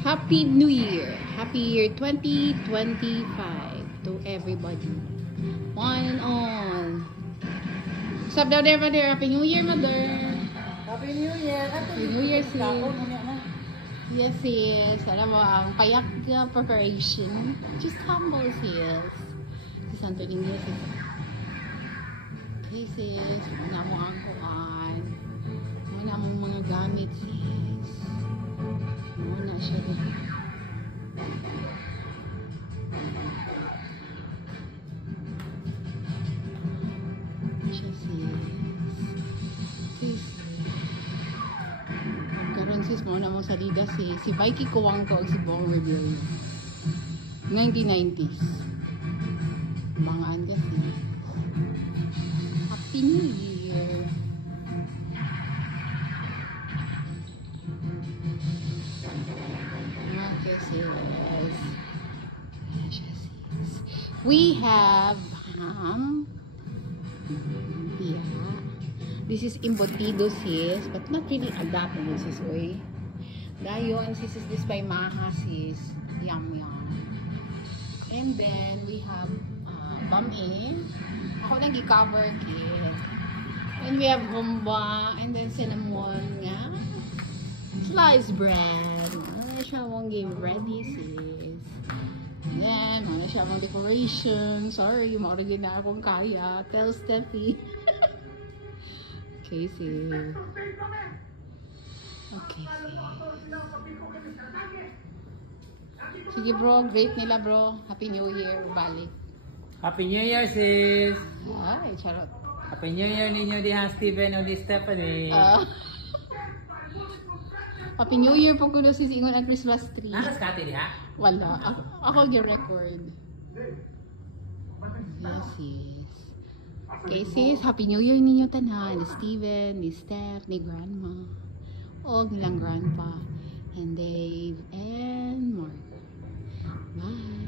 Happy New Year! Happy Year 2025 to everybody. One and all. What's up down there, mother? Happy New Year, mother! Happy New Year! Happy New Year, sis! Yes, sis. Alam mo, ang payak na preparation. Just humble, sis. Sis Antonin, yes, sis. Okay, sis. Muna mo ang kuhan. Muna mong mga gamit, sis. Muna siya rin. Siya, sis. Sis. Magkaroon, sis, muna mong salida si Vikey Kuwangko at si Bong Review. 1990s. Mga anda, sis. Happy New Year! Okay, sis. We have ham. Yeah. This is embutido, sis. But not really adaptable, sis. Oy. Dayon, sis, is this by Maha, sis. Yum, yum. And then, we have bam-e. Ako nang i-cover kit. And we have humba. And then, cinnamon nga. Sliced bread. Ano siya mong game ready, sis. And then, ano siya mong decoration. Sorry, mauragin na akong kaya. Tell Steffi. Okay, sis. Okay, sis. Sige, bro. Great nila, bro. Happy New Year. Balik. Happy New Year, sis! Ay, charot. Happy New Year ninyo diha, Steven o di Stephanie. Happy New Year po kuno sis ingon ang Christmas tree. Nakas kati diha? Wala. Ako yung record. Yes, sis. Okay, sis. Happy New Year ninyo tanan. Ni Steven, ni Steph, ni Grandma. O nilang Grandpa. And Dave, and Mark. Bye.